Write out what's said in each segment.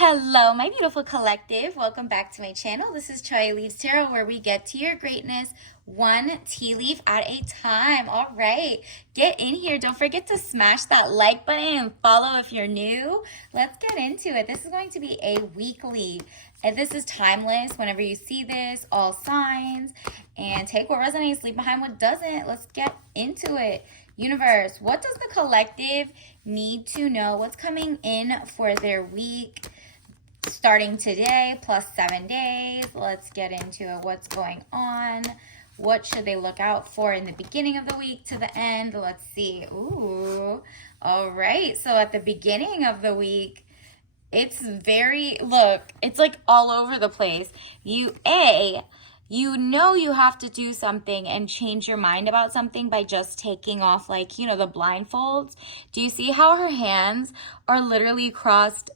Hello, my beautiful collective. Welcome back to my channel. This is Chai Leaves Tarot, where we get to your greatness one tea leaf at a time. All right, get in here. Don't forget to smash that like button and follow if you're new. Let's get into it. This is going to be a weekly, and this is timeless. Whenever you see this, all signs, and take what resonates, leave behind what doesn't. Let's get into it. Universe, what does the collective need to know? What's coming in for their week starting today plus 7 days? Let's get into it. What's going on? What should they look out for in the beginning of the week to the end? Let's see. Ooh. All right. So at the beginning of the week, it's it's like all over the place. You have to do something and change your mind about something by just taking off, like, the blindfolds. Do you see how her hands are literally crossed?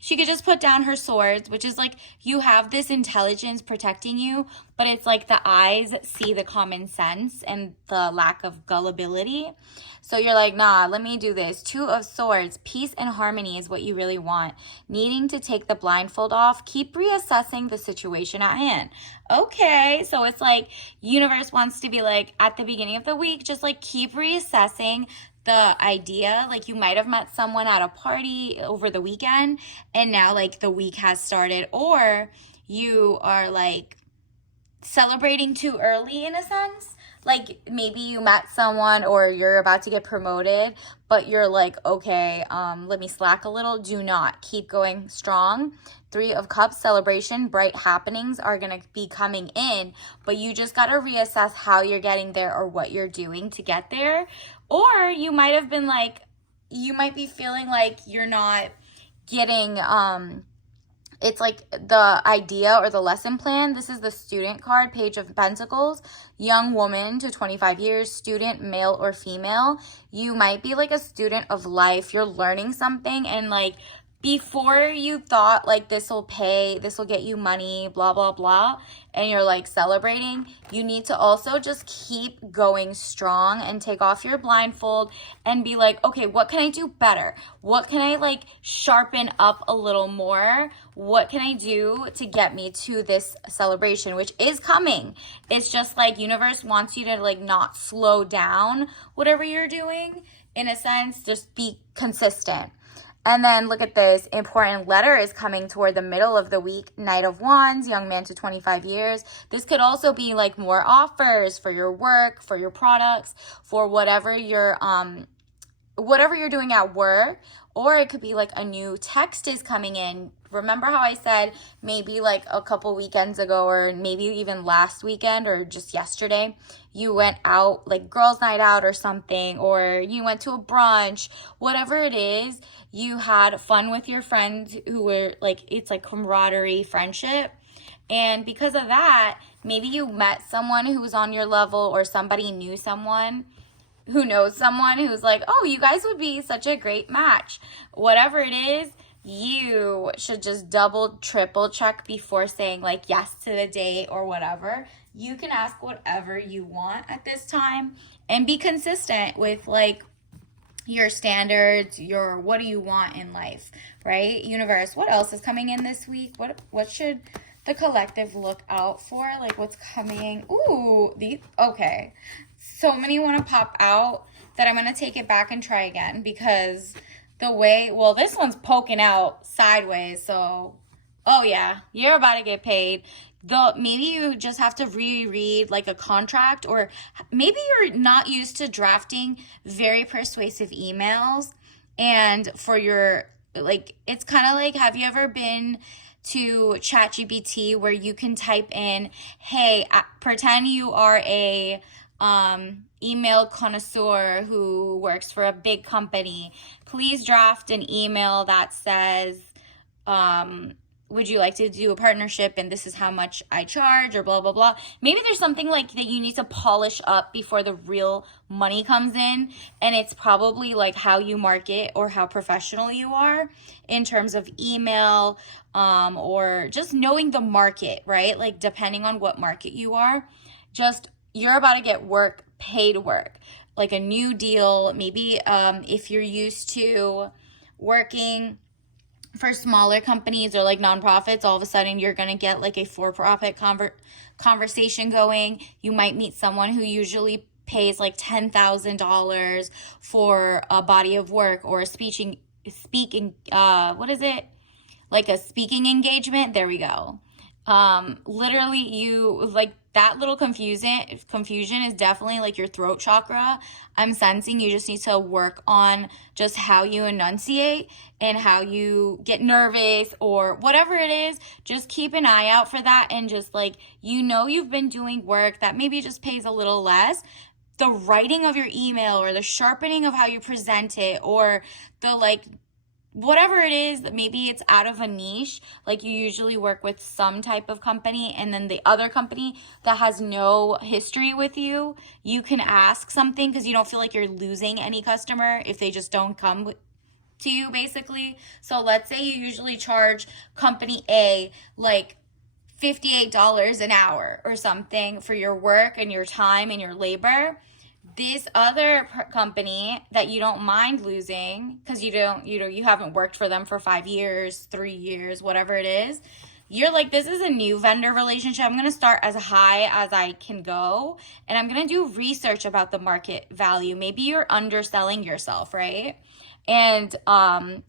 She could just put down her swords, which is like, you have this intelligence protecting you, but it's like the eyes see the common sense and the lack of gullibility. So you're like, nah, let me do this. Two of Swords, peace and harmony is what you really want. Needing to take the blindfold off, keep reassessing the situation at hand. Okay, so it's like universe wants to be like, at the beginning of the week, just like keep reassessing the idea. Like, you might have met someone at a party over the weekend and now like the week has started, or you are like celebrating too early in a sense. Like, maybe you met someone or you're about to get promoted, but you're like, okay, let me slack a little. Do not. Keep going strong. Three of Cups, celebration, bright happenings are going to be coming in, but you just got to reassess how you're getting there or what you're doing to get there. Or you might have been like, you might be feeling like you're not getting, it's like the idea or the lesson plan. This is the student card, Page of Pentacles, young woman to 25 years, student, male or female. You might be like a student of life. You're learning something, and like, before you thought like this will pay, this will get you money, blah, blah, blah, and you're like celebrating, you need to also just keep going strong and take off your blindfold and be like, okay, what can I do better? What can I like sharpen up a little more? What can I do to get me to this celebration, which is coming? It's just like universe wants you to like not slow down whatever you're doing. In a sense, just be consistent. And then look at this, important letter is coming toward the middle of the week. Knight of Wands, young man to 25 years. This could also be like more offers for your work, for your products, for whatever you're doing at work. Or it could be like a new text is coming in. Remember how I said maybe like a couple weekends ago, or maybe even last weekend or just yesterday, you went out, like girls' night out or something, or you went to a brunch, whatever it is, you had fun with your friends who were like, it's like camaraderie, friendship. And because of that, maybe you met someone who was on your level, or somebody knew someone who knows someone who's like, oh, you guys would be such a great match. Whatever it is, you should just double, triple check before saying like yes to the date or whatever. You can ask whatever you want at this time and be consistent with like your standards, your what do you want in life, right? Universe, what else is coming in this week? What should the collective look out for? Like, what's coming? Ooh, okay. So many want to pop out that I'm going to take it back and try again, because this one's poking out sideways. So, oh yeah, you're about to get paid. Maybe you just have to reread like a contract, or maybe you're not used to drafting very persuasive emails. And for your, like, it's kind of like, have you ever been to ChatGPT where you can type in, hey, pretend you are a email connoisseur who works for a big company. Please draft an email that says, would you like to do a partnership, and this is how much I charge, or blah, blah, blah. Maybe there's something like that you need to polish up before the real money comes in. And it's probably like how you market or how professional you are in terms of email, or just knowing the market, right? Like, depending on what market you are, just you're about to get work, paid work, like a new deal. Maybe if you're used to working for smaller companies or like nonprofits, all of a sudden you're going to get like a for-profit conversation going. You might meet someone who usually pays like $10,000 for a body of work or a speaking what is it? Like a speaking engagement. There we go. Literally you like that little confusion is definitely like your throat chakra. I'm sensing you just need to work on just how you enunciate and how you get nervous or whatever it is. Just keep an eye out for that, and just like, you've been doing work that maybe just pays a little less. The writing of your email or the sharpening of how you present it, or the like, whatever it is, maybe it's out of a niche, like you usually work with some type of company, and then the other company that has no history with you, you can ask something because you don't feel like you're losing any customer if they just don't come to you, basically. So let's say you usually charge company A like $58 an hour or something for your work and your time and your labor. This other company that you don't mind losing because you haven't worked for them for 5 years, 3 years, whatever it is, you're like, this is a new vendor relationship. I'm going to start as high as I can go, and I'm going to do research about the market value. Maybe you're underselling yourself, right? And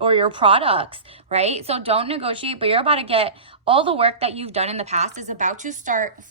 or your products, right? So don't negotiate, but you're about to get all the work that you've done in the past is about to start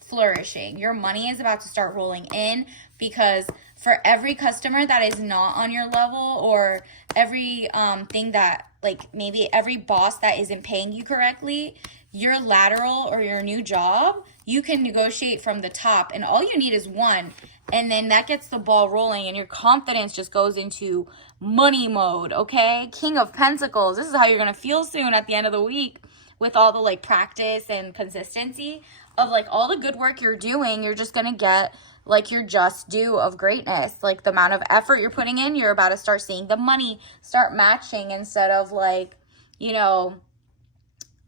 flourishing. Your money is about to start rolling in, because for every customer that is not on your level, or every thing that, like, maybe every boss that isn't paying you correctly, your lateral or your new job, you can negotiate from the top, and all you need is one, and then that gets the ball rolling, and your confidence just goes into money mode. Okay, King of Pentacles, this is how you're gonna feel soon at the end of the week, with all the like practice and consistency of like all the good work you're doing. You're just gonna get like your just due of greatness. Like the amount of effort you're putting in, you're about to start seeing the money start matching, instead of like, you're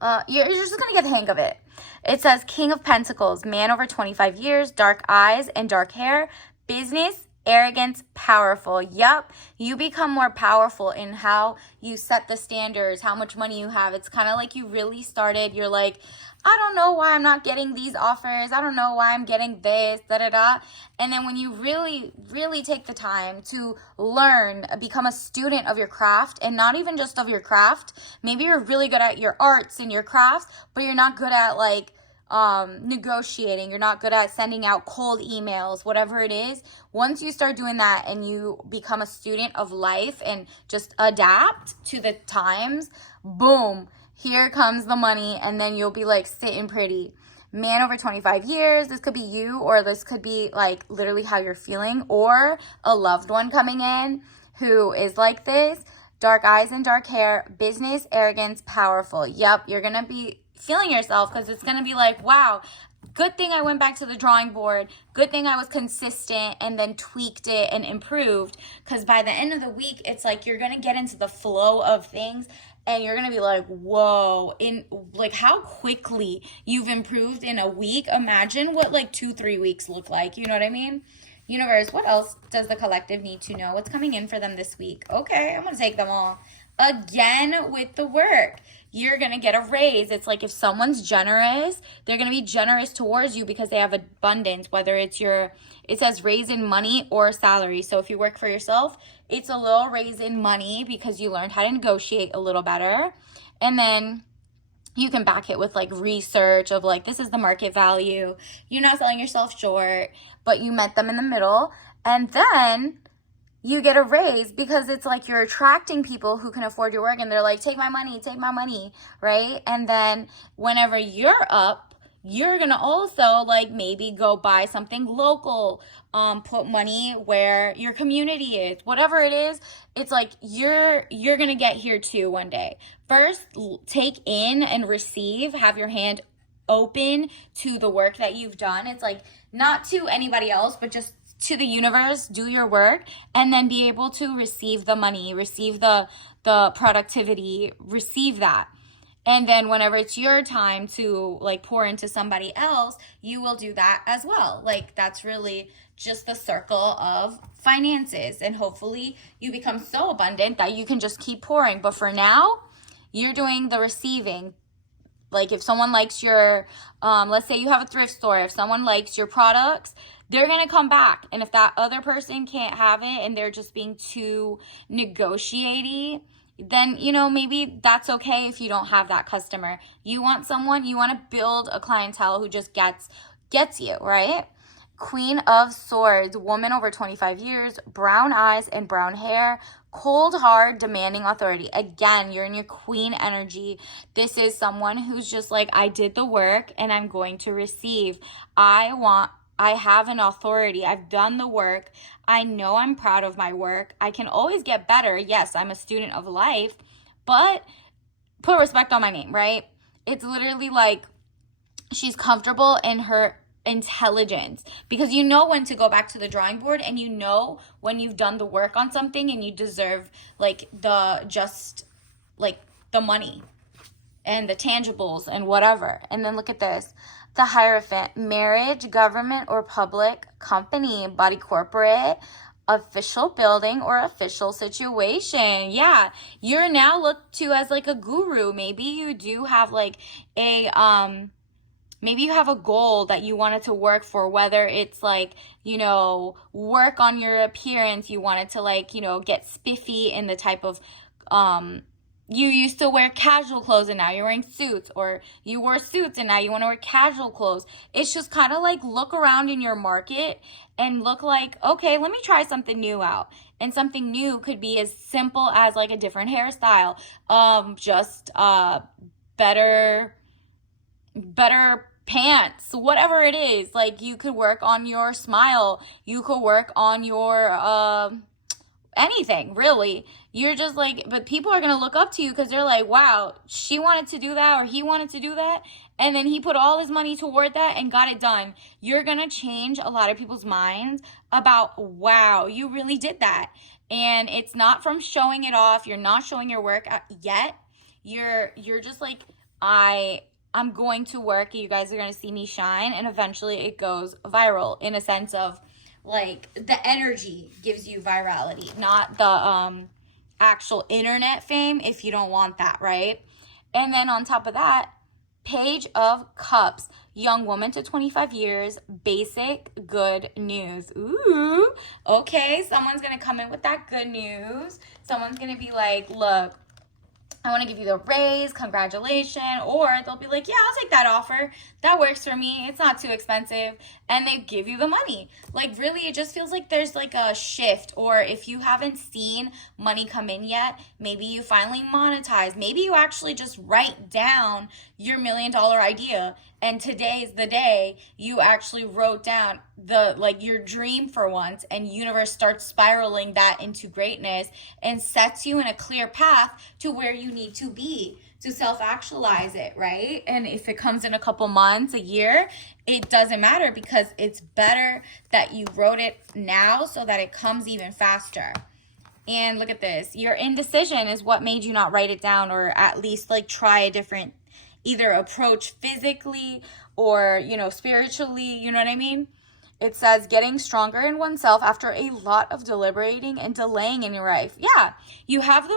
just gonna get the hang of it. It says King of Pentacles, man over 25 years, dark eyes and dark hair, business, arrogance, powerful. Yep, you become more powerful in how you set the standards, how much money you have. It's kind of like you really started, you're like, I don't know why I'm not getting these offers. I don't know why I'm getting this, da-da-da. And then when you really, really take the time to learn, become a student of your craft, and not even just of your craft. Maybe you're really good at your arts and your crafts, but you're not good at like negotiating. You're not good at sending out cold emails, whatever it is. Once you start doing that and you become a student of life and just adapt to the times, boom, here comes the money, and then you'll be like sitting pretty. Man over 25 years, this could be you, or this could be like literally how you're feeling, or a loved one coming in who is like this. Dark eyes and dark hair, business, arrogance, powerful. Yep, you're going to be feeling yourself, because it's going to be like, wow, good thing I went back to the drawing board. Good thing I was consistent and then tweaked it and improved, because by the end of the week, it's like you're going to get into the flow of things. And you're going to be like, whoa, in like how quickly you've improved in a week. Imagine what like 2-3 weeks look like. You know what I mean? Universe, what else does the collective need to know? What's coming in for them this week? Okay, I'm going to take them all. Again with the work. You're going to get a raise. It's like if someone's generous, they're going to be generous towards you because they have abundance, whether it's it says raise in money or salary. So if you work for yourself, it's a little raise in money because you learned how to negotiate a little better. And then you can back it with like research of like, this is the market value. You're not selling yourself short, but you met them in the middle. And then you get a raise because it's like you're attracting people who can afford your work, and they're like, take my money, right? And then whenever you're up, you're going to also like maybe go buy something local, put money where your community is, whatever it is. It's like you're going to get here too one day. First, take in and receive, have your hand open to the work that you've done. It's like not to anybody else, but just to the universe. Do your work, and then be able to receive the money, receive the productivity, receive that. And then whenever it's your time to like pour into somebody else, you will do that as well. Like that's really just the circle of finances. And hopefully you become so abundant that you can just keep pouring. But for now, you're doing the receiving. Like if someone likes your, let's say you have a thrift store, if someone likes your products, they're going to come back. And if that other person can't have it and they're just being too negotiating, then, you know, maybe that's okay if you don't have that customer. You want someone, you want to build a clientele who just gets you, right? Queen of Swords, woman over 25 years, brown eyes and brown hair, cold, hard, demanding authority. Again, you're in your queen energy. This is someone who's just like, I did the work and I'm going to receive. I have an authority. I've done the work. I know I'm proud of my work. I can always get better. Yes, I'm a student of life, but put respect on my name, right? It's literally like she's comfortable in her intelligence, because you know when to go back to the drawing board, and you know when you've done the work on something and you deserve like the money and the tangibles and whatever. And then look at this, the Hierophant, marriage, government or public company, body corporate, official building or official situation. Yeah, you're now looked to as like a guru. Maybe you do have like a maybe you have a goal that you wanted to work for, whether it's like, you know, work on your appearance. You wanted to like, you know, get spiffy in the type of, you used to wear casual clothes and now you're wearing suits, or you wore suits and now you want to wear casual clothes. It's just kind of like look around in your market and look like, okay, let me try something new out. And something new could be as simple as like a different hairstyle, just better pants, whatever it is. Like you could work on your smile, you could work on your anything really. You're just like, but people are gonna look up to you because they're like, wow, she wanted to do that or he wanted to do that, and then he put all his money toward that and got it done. You're gonna change a lot of people's minds about, wow, you really did that. And it's not from showing it off. You're not showing your work yet. You're just like, I'm going to work, you guys are going to see me shine, and eventually it goes viral, in a sense of like the energy gives you virality, not the actual internet fame if you don't want that, right? And then on top of that, Page of Cups, young woman to 25 years, basic good news. Ooh, okay, someone's going to come in with that good news. Someone's going to be like, look, I want to give you the raise, congratulations. Or they'll be like, yeah, I'll take that offer. That works for me. It's not too expensive. And they give you the money. Like really, it just feels like there's like a shift. Or if you haven't seen money come in yet, maybe you finally monetize. Maybe you actually just write down your $1 million idea. And today's the day you actually wrote down the like your dream for once, and universe starts spiraling that into greatness and sets you in a clear path to where you need to be to self-actualize it, right? And if it comes in a couple months, a year, it doesn't matter, because it's better that you wrote it now so that it comes even faster. And look at this, your indecision is what made you not write it down, or at least like try a different either approach physically or, you know, spiritually, you know what I mean? It says getting stronger in oneself after a lot of deliberating and delaying in your life. Yeah, you have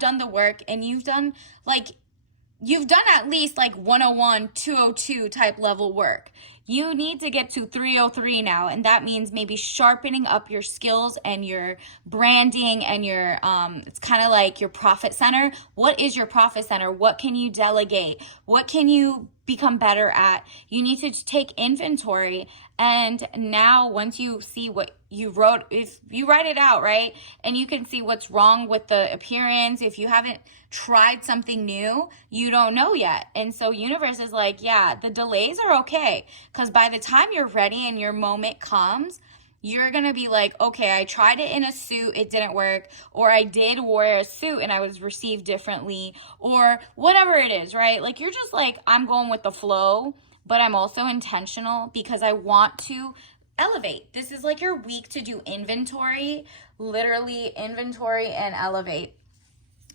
done the work, and you've done at least like 101, 202 type level work. You need to get to 303 now, and that means maybe sharpening up your skills and your branding and your it's kind of like your profit center. What is your profit center? What can you delegate? What can you become better at? You need to take inventory. And now once you see what you wrote, if you write it out, right, and you can see what's wrong with the appearance, if you haven't tried something new, you don't know yet. And so universe is like, yeah, the delays are okay, because by the time you're ready and your moment comes, you're going to be like, okay, I tried it in a suit, it didn't work, or I did wear a suit and I was received differently, or whatever it is, right? Like you're just like, I'm going with the flow, but I'm also intentional because I want to elevate. This is like your week to do inventory, literally inventory and elevate.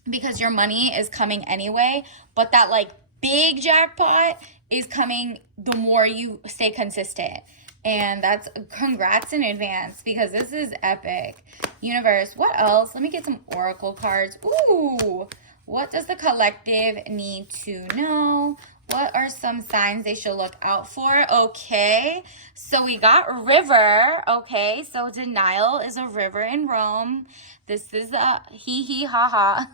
because your money is coming anyway, but that like big jackpot is coming the more you stay consistent. And that's congrats in advance because this is epic. Universe, what else? Let me get some oracle cards. Ooh, what does the collective need to know? What are some signs they should look out for? Okay, so we got river. Okay, so denial is a river in Rome. This is a hee hee ha ha.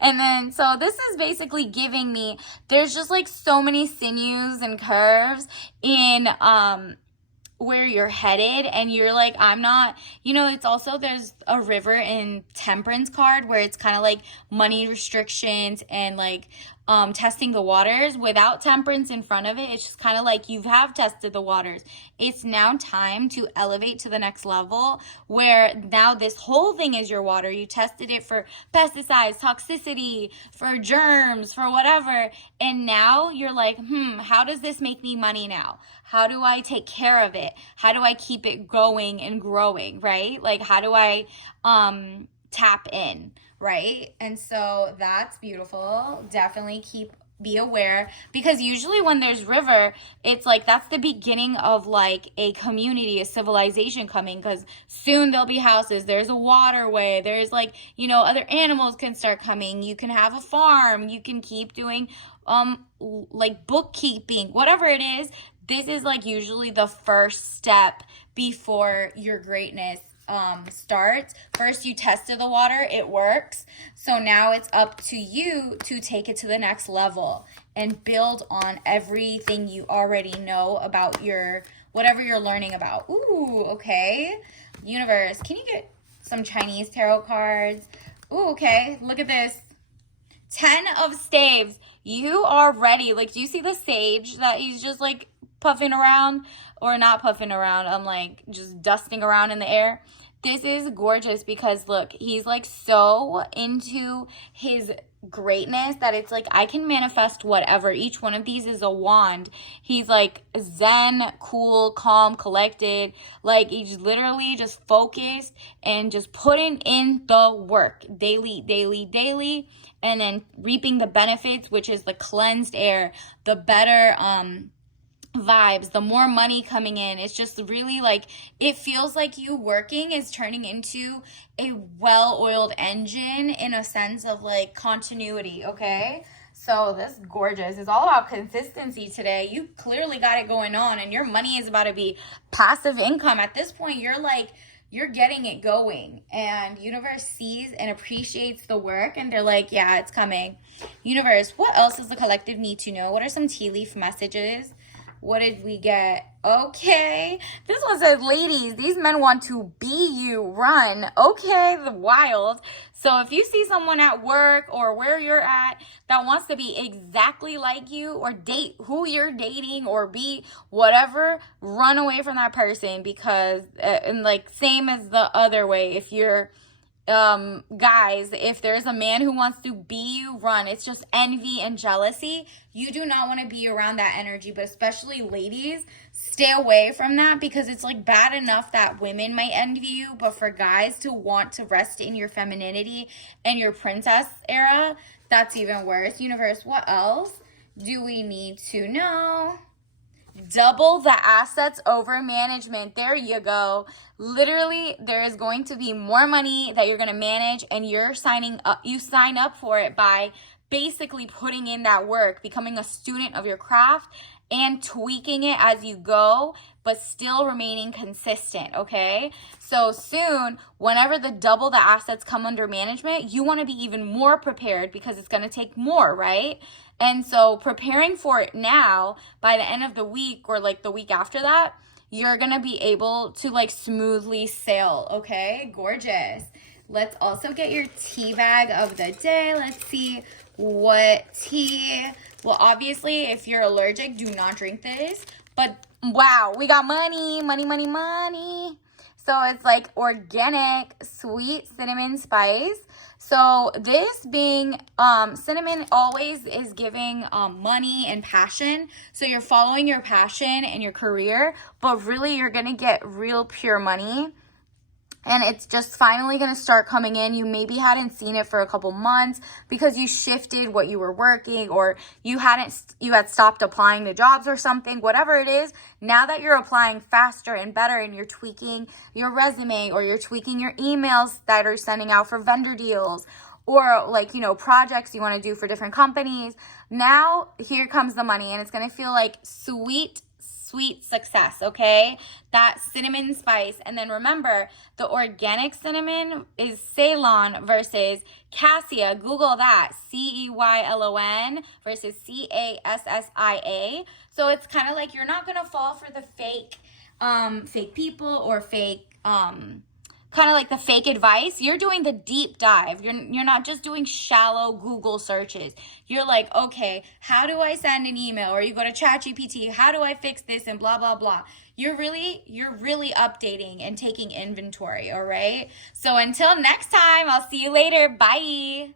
And then, so this is basically giving me, there's just like so many sinews and curves in, where you're headed, and you're like, I'm not, it's also, there's a river in temperance card where it's kind of like money restrictions and like testing the waters. Without temperance in front of it, it's just kind of like you have tested the waters. It's now time to elevate to the next level where now this whole thing is your water. You tested it for pesticides, toxicity, for germs, for whatever, and now you're like, how does this make me money now? How do I take care of it? How do I keep it going and growing, right? Like, how do I tap in, right? And so that's beautiful. Definitely be aware, because usually when there's river, it's like that's the beginning of like a community, a civilization coming, because soon there'll be houses, there's a waterway, there's like, other animals can start coming, you can have a farm, you can keep doing like bookkeeping, whatever it is. This is like usually the first step before your greatness starts. First, you tested the water, it works. So now it's up to you to take it to the next level and build on everything you already know about whatever you're learning about. Ooh, okay. Universe, can you get some Chinese tarot cards? Ooh, okay. Look at this. 10 of staves. You are ready. Like, do you see the sage that he's just like puffing around, or not puffing around, I'm like just dusting around in the air? This is gorgeous because look, he's like so into his greatness that it's like I can manifest whatever. Each one of these is a wand. He's like zen, cool, calm, collected. Like he's literally just focused and just putting in the work daily, daily, daily, and then reaping the benefits, which is the cleansed air, the better vibes, the more money coming in. It's just really like, it feels like you working is turning into a well-oiled engine in a sense of like continuity. Okay, so this is gorgeous. It's all about consistency today. You clearly got it going on, and your money is about to be passive income. At this point, you're getting it going, and universe sees and appreciates the work, and they're like, yeah, it's coming. Universe, what else does the collective need to know? What are some tea leaf messages? What did we get? Okay. This one says, ladies, these men want to be you. Run. Okay, the wild. So if you see someone at work or where you're at that wants to be exactly like you, or date who you're dating, or be whatever, run away from that person, because, and like same as the other way, if you're guys, if there's a man who wants to be you, run. It's just envy and jealousy. You do not want to be around that energy, but especially ladies, stay away from that, because it's like bad enough that women might envy you, but for guys to want to rest in your femininity and your princess era, that's even worse. Universe, what else do we need to know? Double the assets over management. There you go. Literally, there is going to be more money that you're going to manage, and you sign up for it by basically putting in that work, becoming a student of your craft and tweaking it as you go, but still remaining consistent. Okay, so soon, whenever double the assets come under management, you want to be even more prepared, because it's going to take more, right? And so preparing for it now, by the end of the week or like the week after that, you're going to be able to like smoothly sail. Okay, gorgeous. Let's also get your tea bag of the day. Let's see what tea. Well, obviously, if you're allergic, do not drink this. But wow, we got money, money, money, money. So it's like organic sweet cinnamon spice. So this being cinnamon always is giving money and passion. So you're following your passion and your career, but really you're going to get real pure money. and it's just finally going to start coming in. You maybe hadn't seen it for a couple months because you shifted what you were working, or you had stopped applying to jobs or something, whatever it is. Now that you're applying faster and better, and you're tweaking your resume, or you're tweaking your emails that are sending out for vendor deals, or like, you know, projects you want to do for different companies, now here comes the money, and it's going to feel like sweet success, okay? That cinnamon spice. And then remember, the organic cinnamon is Ceylon versus Cassia. Google that. Ceylon versus Cassia. So it's kind of like you're not going to fall for the fake people, or fake kind of like the fake advice. You're doing the deep dive. You're not just doing shallow Google searches. You're like, okay, how do I send an email? Or you go to ChatGPT, how do I fix this, and blah, blah, blah. You're really updating and taking inventory, all right? So until next time, I'll see you later. Bye.